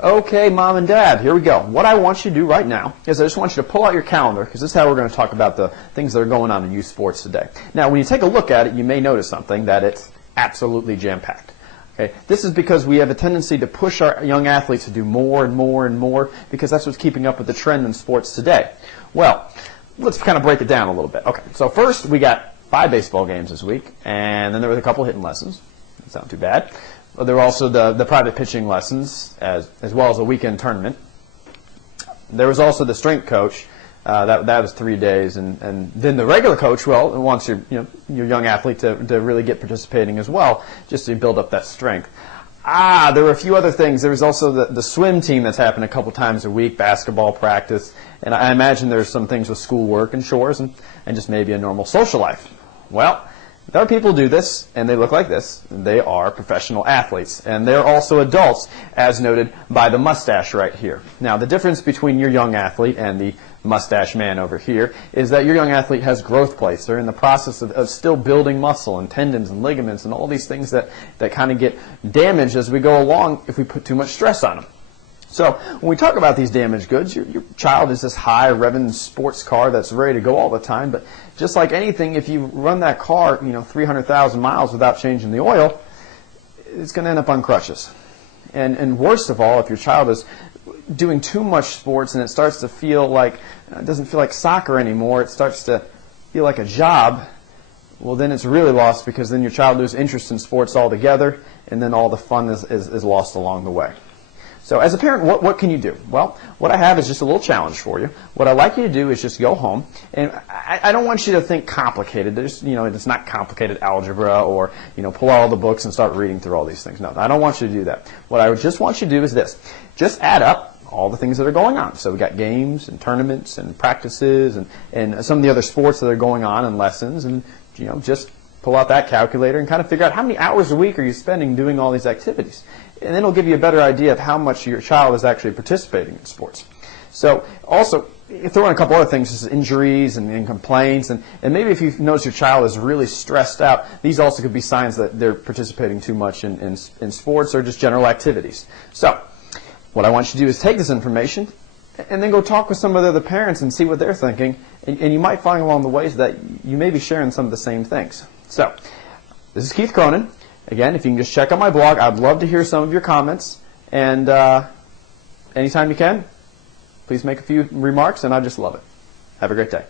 Okay, Mom and Dad, here we go. What I want you to do right now is I just want you to pull out your calendar, because this is how we're going to talk about the things that are going on in youth sports today. Now, when you take a look at it, you may notice something, that it's absolutely jam-packed. Okay? This is because we have a tendency to push our young athletes to do more and more and more, because that's what's keeping up with the trend in sports today. Well, let's kind of break it down a little bit. Okay, so first we got 5 baseball games this week, and then there was a couple hitting lessons. That's not too bad. There were also the private pitching lessons, as well as a weekend tournament. There was also the strength coach. That was 3 days, and then the regular coach, well, wants your young athlete to really get participating as well, just to build up that strength. There were a few other things. There was also the swim team that's happened a couple times a week, basketball practice, and I imagine there's some things with schoolwork and chores and just maybe a normal social life. Well, there are people who do this, and they look like this. They are professional athletes, and they're also adults, as noted by the mustache right here. Now, the difference between your young athlete and the mustache man over here is that your young athlete has growth plates. They're in the process of still building muscle and tendons and ligaments and all these things that kind of get damaged as we go along if we put too much stress on them. So when we talk about these damaged goods, your child is this high-revving sports car that's ready to go all the time. But just like anything, if you run that car 300,000 miles without changing the oil, it's going to end up on crutches. And worst of all, if your child is doing too much sports and it starts to feel like, it doesn't feel like soccer anymore, it starts to feel like a job, well, then it's really lost, because then your child loses interest in sports altogether, and then all the fun is lost along the way. So as a parent, what can you do? Well, what I have is just a little challenge for you. What I'd like you to do is just go home, and I don't want you to think complicated. There's, it's not complicated algebra or, pull out all the books and start reading through all these things. No, I don't want you to do that. What I just want you to do is this. Just add up all the things that are going on. So we got games and tournaments and practices and some of the other sports that are going on and lessons, and, just pull out that calculator and kind of figure out how many hours a week are you spending doing all these activities. And then it'll give you a better idea of how much your child is actually participating in sports. So also, throw in a couple other things, just injuries and complaints, and maybe if you notice your child is really stressed out, these also could be signs that they're participating too much in sports or just general activities. So what I want you to do is take this information and then go talk with some of the other parents and see what they're thinking, and you might find along the ways that you may be sharing some of the same things. So this is Keith Cronin. Again, if you can just check out my blog, I'd love to hear some of your comments. And anytime you can, please make a few remarks, and I just love it. Have a great day.